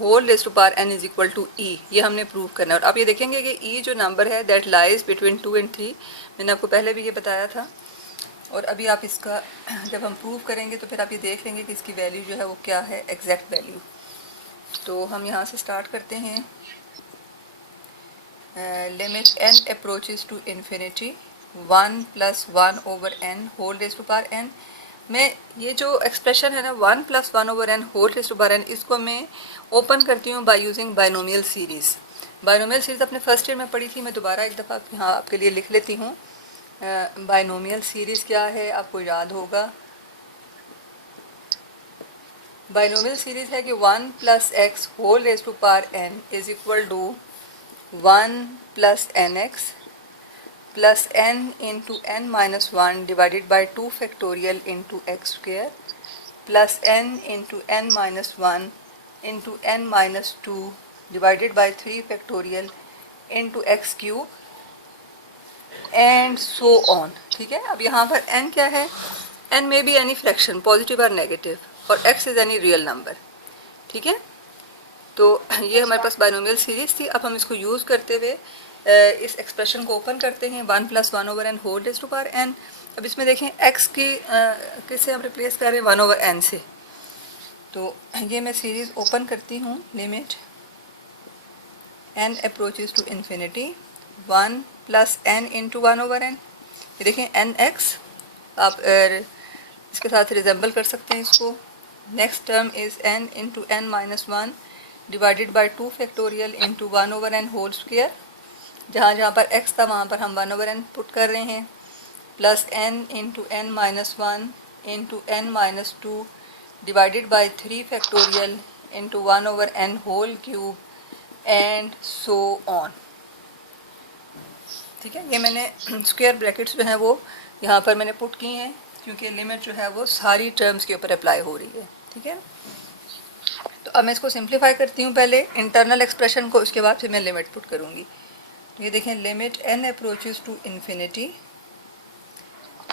Whole raise to power n is equal to e, ये हमने prove करना है। और आप ये देखेंगे कि ई जो नंबर है दैट लाइज बिटवीन 2 and 3, मैंने आपको पहले भी ये बताया था। और अभी आप इसका जब हम प्रूव करेंगे तो फिर आप ये देख लेंगे कि इसकी वैल्यू जो है वो क्या है, एग्जैक्ट वैल्यू। तो हम यहाँ से स्टार्ट करते हैं। Limit n approaches to infinity 1 + 1/n whole raise to power n। मैं ये जो एक्सप्रेशन है ना 1 + 1/n whole raise to power n, इसको मैं ओपन करती हूँ by using binomial series. Binomial series अपने फर्स्ट ईयर में पढ़ी थी, मैं दोबारा एक दफ़ा यहाँ आपके लिए लिख लेती हूँ। बायनोमियल सीरीज़ क्या है आपको याद होगा। बायनोमियल सीरीज़ है कि 1 + x whole raise to power n is equal to 1 + nx plus n into n minus 1 divided by 2 factorial into x square plus n into n minus 1 into n minus 2 divided by 3 factorial into x cube and so on। ठीक है, अब यहाँ पर n क्या है, n may be any fraction positive और negative, और x is any real number. ठीक है, तो ये हमारे पास बायनोमियल सीरीज थी। अब हम इसको यूज़ करते हुए इस एक्सप्रेशन को ओपन करते हैं 1 + 1/n whole raise to power n। अब इसमें देखें x की किससे हम रिप्लेस कर रहे हैं, 1/n से। तो ये मैं सीरीज़ ओपन करती हूँ। Limit n approaches to infinity 1 + n × 1/n। ये देखें nx, आप इसके साथ रिजेंबल कर सकते हैं इसको। Next term is n × n minus 1 divided by 2 factorial into 1/n whole square. जहाँ जहाँ पर x था वहाँ पर हम 1/n पुट कर रहे हैं, plus n × n minus 1 into n minus 2 divided by 3 factorial into 1/n whole cube and so on. ठीक है, ये मैंने स्क्वायर ब्रैकेट्स जो हैं वो यहाँ पर मैंने पुट की हैं, क्योंकि लिमिट जो है वो सारी टर्म्स के ऊपर अप्लाई हो रही है। ठीक है, तो अब मैं इसको सिंप्लीफाई करती हूँ पहले इंटरनल एक्सप्रेशन को, उसके बाद फिर मैं लिमिट पुट करूँगी। ये देखें, limit n approaches to infinity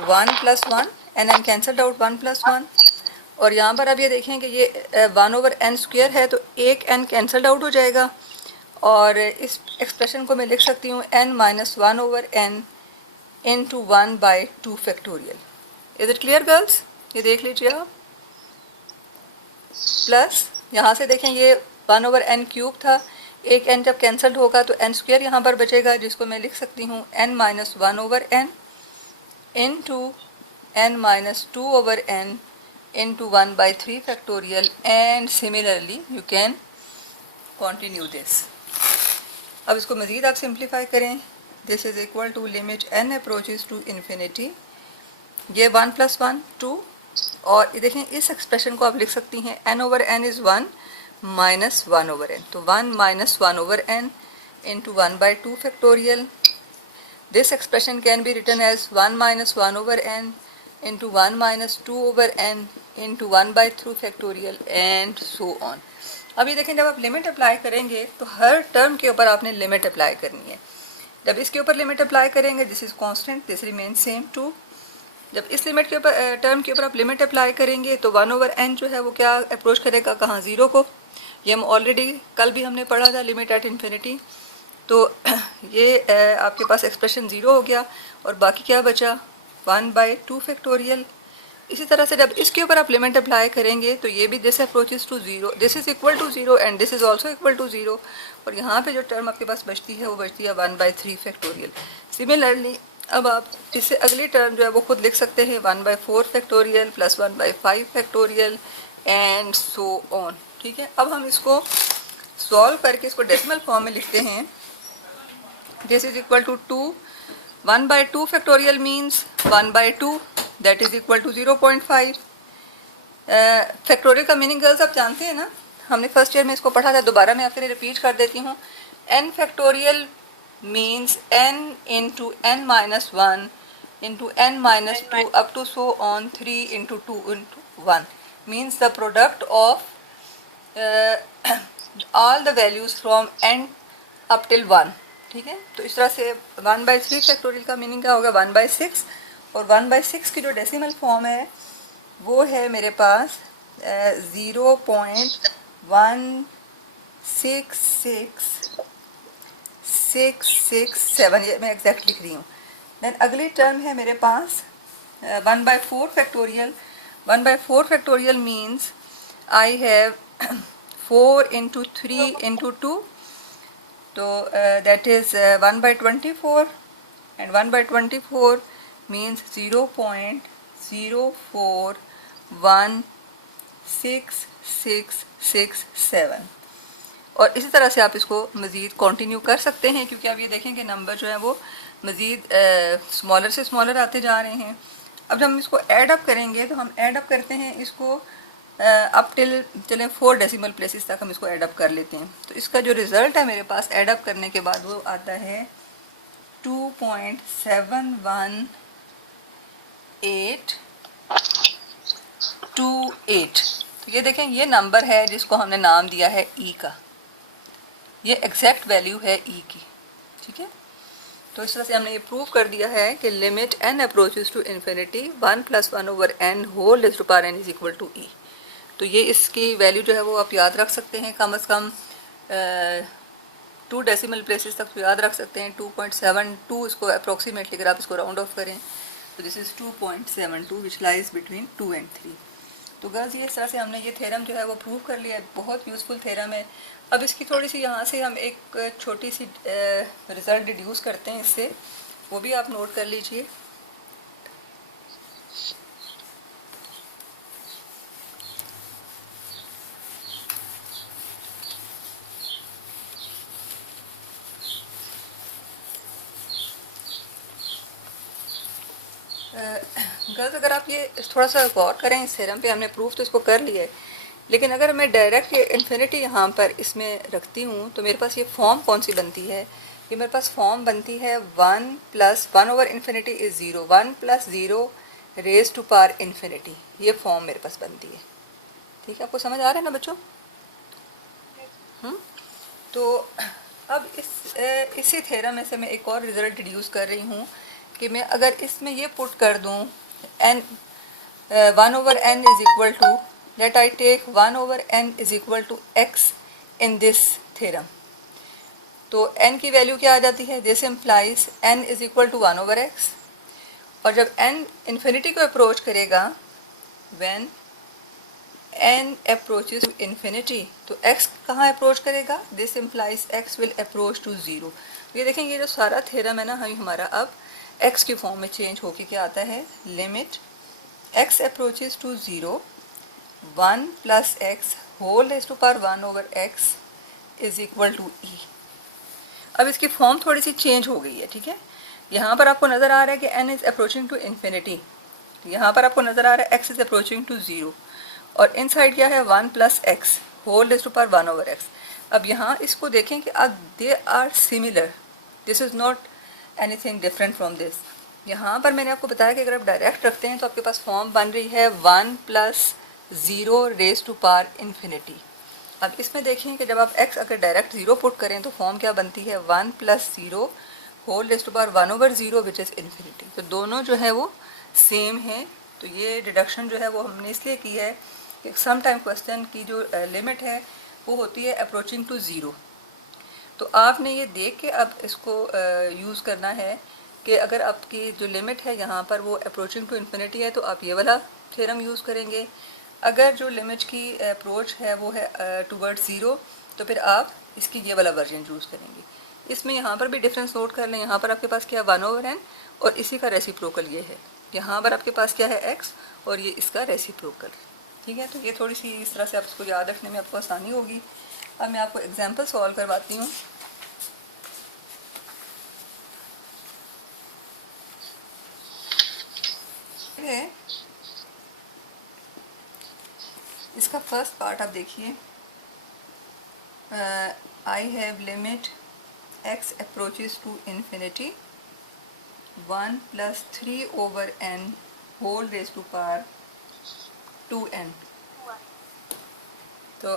1 + 1, n cancelled out 1 + 1। और यहाँ पर अब ये देखें कि ये 1/n² है, तो एक n कैंसल्ड आउट हो जाएगा, और इस एक्सप्रेशन को मैं लिख सकती हूँ n - 1/n into 1/2 factorial. Is it clear girls? ये देख लीजिए आप। प्लस यहाँ से देखें ये 1/n³ था, एक n जब कैंसल्ड होगा तो n² यहाँ पर बचेगा, जिसको मैं लिख सकती हूँ n - 1/n into n - 2/n into 1/3 factorial. And similarly you can continue this. अब इसको मज़ीद आप सिंप्लीफाई करें। This is equal to limit n approaches to infinity, ये 1 + 1 2, और ये देखें इस एक्सप्रेशन को आप लिख सकती हैं n/n इज़ 1 - 1/n, तो 1 - 1/n into 1/2 factorial. This expression can be written as 1 - 1/n into 1 - 2/n into 1/3 factorial and so on. अब ये देखें, जब आप लिमिट अप्लाई करेंगे तो हर टर्म के ऊपर आपने लिमिट अप्लाई करनी है। जब इसके ऊपर लिमिट अप्लाई करेंगे, this is constant, this remain same too. जब इस लिमिट के ऊपर टर्म के ऊपर आप लिमिट अप्लाई करेंगे तो 1/n जो है वो क्या अप्रोच करेगा, कहाँ, ज़ीरो को। ये हम ऑलरेडी कल भी हमने पढ़ा था, लिमिट एट इन्फिनिटी। तो ये आपके पास एक्सप्रेशन ज़ीरो हो गया, और बाकी क्या बचा, 1/2 फैक्टोरियल। इसी तरह से जब इसके ऊपर आप लिमिट अप्लाई करेंगे तो ये भी this approaches to zero, this is equal to zero and this is also equal to zero, और यहाँ पे जो टर्म आपके पास बचती है वो बचती है 1/3 फैक्टोरियल। सिमिलरली अब आप इससे अगली टर्म जो है वो खुद लिख सकते हैं 1/4 factorial plus 1/5 factorial and so on. ठीक है, अब हम इसको सॉल्व करके इसको डेसिमल फॉर्म में लिखते हैं। This is equal to 2, 1/2 factorial means 1/2, that is equal to 0.5। Factorial का मीनिंग गर्ल्स आप जानते हैं ना, हमने फर्स्ट ईयर में इसको पढ़ा था, दोबारा मैं आपके लिए रिपीट कर देती हूँ। n factorial means n into n minus 1 into n minus 2 up to so on 3 into 2 into 1 means the product of all the values from n up till 1। ठीक है, तो इस तरह से 1/3 फैक्टोरियल का मीनिंग क्या होगा, 1/6, और 1/6 की जो डेसिमल फॉर्म है वो है मेरे पास 0.1 6 6 6 6 7, ये मैं एग्जैक्ट लिख रही हूँ। देन अगली टर्म है मेरे पास 1/4 factorial. 1/4 factorial means I have 4 into 3 into 2, तो that is 1/24, and 1/24 means 0.04166667। और इसी तरह से आप इसको मज़ीद कंटिन्यू कर सकते हैं, क्योंकि आप ये देखें कि नंबर जो है वो मज़ीद स्मॉलर से स्मॉलर आते जा रहे हैं। अब जब हम इसको ऐड अप करेंगे तो हम ऐड अप करते हैं इसको अप टिल चलें 4 डेसिमल प्लेसेस तक हम इसको ऐड अप कर लेते हैं। तो इसका जो रिज़ल्ट है मेरे पास ऐड अप करने के बाद वो आता है 2.71828। तो ये देखें, ये नंबर है जिसको हमने नाम दिया है ई का, ये एग्जैक्ट वैल्यू है ई की, ठीक है। तो इस तरह से हमने ये प्रूव कर दिया है कि limit n approaches to infinity 1 + 1/n whole raised to power n is equal to e. तो ये इसकी वैल्यू जो है वो आप याद रख सकते हैं, कम से कम 2 डेसिमल प्लेसेस तक तो याद रख सकते हैं। 2.72 इसको अप्रोक्सीमेटली अगर आप इसको राउंड ऑफ करें तो this is 2.72 which lies between 2 and 3। तो गर्ल्स ये इस तरह से हमने ये थ्योरम जो है वो प्रूव कर लिया है, बहुत यूज़फुल थ्योरम है। अब इसकी थोड़ी सी यहाँ से हम एक छोटी सी रिज़ल्ट डिड्यूस करते हैं इससे, वो भी आप नोट कर लीजिए। गर्ल्स अगर आप ये थोड़ा सा गौर करें इस थ्योरम पे, हमने प्रूफ तो इसको कर लिया है, लेकिन अगर मैं डायरेक्ट ये इन्फिनिटी यहाँ पर इसमें रखती हूँ तो मेरे पास ये फॉर्म कौन सी बनती है? ये मेरे पास फॉर्म बनती है 1 + 1/∞ is 0, 1 + 0 raise to power infinity, ये फॉर्म मेरे पास बनती है। ठीक है, आपको समझ आ रहा है ना बच्चों? तो अब इसी थ्योरम में से मैं एक और रिज़ल्ट डिड्यूस कर रही हूँ कि मैं अगर इसमें ये पुट कर दूँ n 1/n is equal to, let I take 1/n is equal to x in this theorem, तो n की वैल्यू क्या आ जाती है? This implies n is equal to 1/x, और जब n इन्फिनिटी को अप्रोच करेगा, when n approaches to infinity, तो x कहाँ अप्रोच करेगा? This implies x will approach to 0। ये देखें, ये जो सारा थ्योरम है ना, हमारा अब x की फॉर्म में चेंज होके क्या आता है? Limit x approaches to 0 1 + x whole raised to power 1/x is equal to e। अब इसकी फॉर्म थोड़ी सी चेंज हो गई है, ठीक है। यहाँ पर आपको नज़र आ रहा है कि n is approaching to infinity, यहाँ पर आपको नज़र आ रहा है x इज़ अप्रोचिंग टू 0, और इन साइड क्या है? 1 + x whole raised to power 1/x। अब यहाँ इसको देखें कि अब they are similar, this is not anything different from this. यहाँ पर मैंने आपको बताया कि अगर आप डायरेक्ट रखते हैं तो आपके पास फॉर्म बन रही है 1 + 0 रेज़्ड टू पावर इन्फिनिटी। अब इसमें देखें कि जब आप x अगर डायरेक्ट 0 पुट करें तो फॉर्म क्या बनती है? 1 + 0 whole raised to power 1/0 which is infinity. तो दोनों जो है वो सेम है। तो ये डिडक्शन जो है वो हमने इसलिए की है कि सम टाइम क्वेश्चन की जो लिमिट है वो होती है अप्रोचिंग टू 0। तो आपने ये देख के अब इसको यूज़ करना है कि अगर आपकी जो लिमिट है यहाँ पर वो अप्रोचिंग टू इन्फिनिटी है तो आप ये वाला थ्योरम यूज़ करेंगे। अगर जो लिमिट की अप्रोच है वो है टूवर्ड 0, तो फिर आप इसकी ये वाला वर्जन यूज़ करेंगे। इसमें यहाँ पर भी डिफरेंस नोट कर लें। यहाँ पर आपके पास क्या है? 1/n, और इसी का रेसिप्रोकल ये है। यहाँ पर आपके पास क्या है? x, और ये इसका रेसिप्रोकल। ठीक है, तो ये थोड़ी सी इस तरह से आप इसको याद रखने में आपको आसानी होगी। अब मैं आपको एग्जाम्पल सॉल्व करवाती हूँ। इसका फर्स्ट पार्ट आप देखिए, I have limit x approaches to infinity 1 + 3/n whole raised to power 2n। तो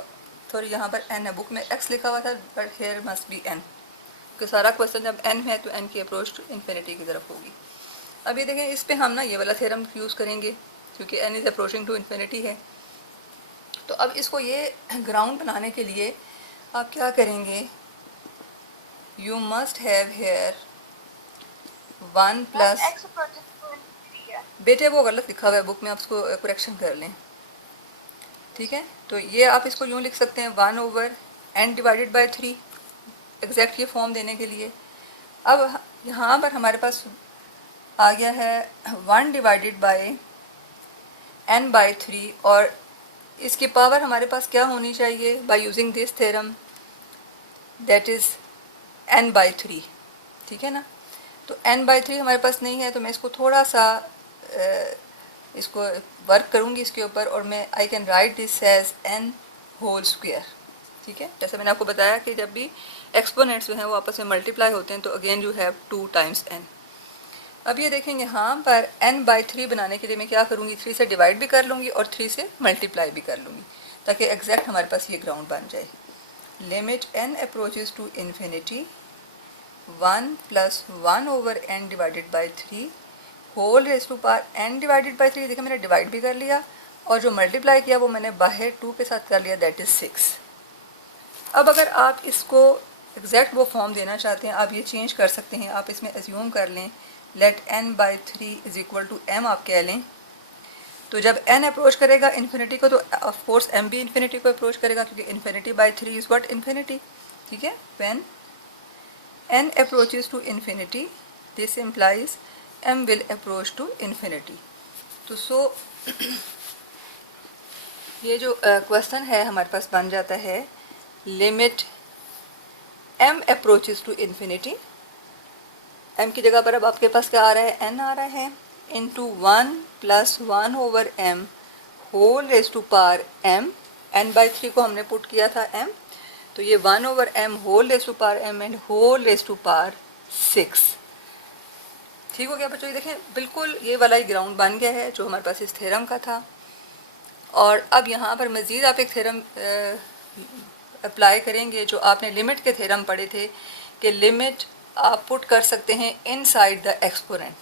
थोड़ी यहाँ पर n है, बुक में x लिखा हुआ था but here must be n, क्योंकि सारा क्वेश्चन जब n है तो n की अप्रोच टू इन्फिनिटी की तरफ होगी। अब ये देखें, इस पे हम ना ये वाला थ्योरम यूज़ करेंगे क्योंकि n is approaching to infinity है। तो अब इसको ये ग्राउंड बनाने के लिए आप क्या करेंगे, you must have here 1 plus, बेटे वो गलत लिखा हुआ है बुक में, आप उसको करेक्शन कर लें, ठीक है। तो ये आप इसको यूँ लिख सकते हैं 1/n डिवाइडेड बाय 3, एग्जैक्ट ये फॉर्म देने के लिए। अब यहाँ पर हमारे पास आ गया है 1 डिवाइडेड बाय n/3, और इसकी पावर हमारे पास क्या होनी चाहिए bye using this theorem, that is n/3, ठीक है ना। तो n/3 हमारे पास नहीं है, तो मैं इसको थोड़ा सा इसको वर्क करूँगी इसके ऊपर, और मैं I can write this as n whole square, ठीक है। जैसे मैंने आपको बताया कि जब भी एक्सपोनेंट्स जो हैं वो आपस में मल्टीप्लाई होते हैं तो again you have 2 times n। अब ये देखेंगे यहाँ पर n/3 बनाने के लिए मैं क्या करूँगी, 3 से डिवाइड भी कर लूँगी और 3 से मल्टीप्लाई भी कर लूँगी, ताकि एग्जैक्ट हमारे पास ये ग्राउंड बन जाए। Limit n approaches to infinity 1 plus 1/n divided by 3 whole raise to power n divided by 3। देखिए मैंने डिवाइड भी कर लिया, और जो मल्टीप्लाई किया वो मैंने बाहर 2 के साथ कर लिया, दैट इज़ 6। अब अगर आप इसको एग्जैक्ट वो फॉर्म देना चाहते हैं, आप ये चेंज कर सकते हैं। आप इसमें एज्यूम कर लें let n/3 is equal to m, आप कह लें। तो जब n अप्रोच करेगा इन्फिनिटी को, तो ऑफ कोर्स m भी इन्फिनिटी को अप्रोच करेगा, क्योंकि infinity by 3 is what, infinity, ठीक है। When n approaches to infinity, this implies m will approach to infinity। तो सो ये जो क्वेश्चन है हमारे पास बन जाता है, limit m approaches to infinity, m की जगह पर अब आपके पास क्या आ रहा है, n आ रहा है, into 1 plus 1/m whole raise to power m, n/3 को हमने पुट किया था m, तो ये 1/m whole raise to power m and whole raise to power 6। ठीक हो गया बच्चों, ये देखें बिल्कुल ये वाला ही ग्राउंड बन गया है जो हमारे पास इस थ्योरम का था। और अब यहाँ पर मज़ीद आप एक थ्योरम अप्लाई करेंगे जो आपने लिमिट के थ्योरम पढ़े थे, कि लिमिट आप पुट कर सकते हैं इनसाइड द एक्सपोनेंट।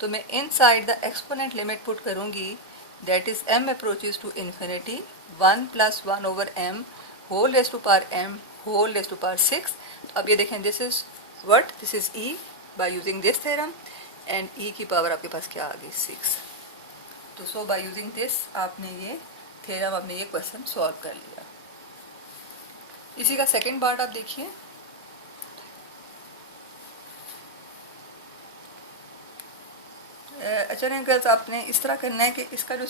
तो मैं inside the exponent limit put करूँगी, that is m approaches to infinity 1 plus 1/m whole raise to power m whole raise to power 6। अब ये देखें, this is what, this is e by using this theorem, and e की power आपके पास क्या आ गई, 6। तो सो बाय यूजिंग दिस आपने ये थ्योरम, आपने ये क्वेश्चन सॉल्व कर लिया। इसी का सेकंड पार्ट आप देखिए। अच्छा गर्ल्स, आपने इस तरह करना है कि इसका जो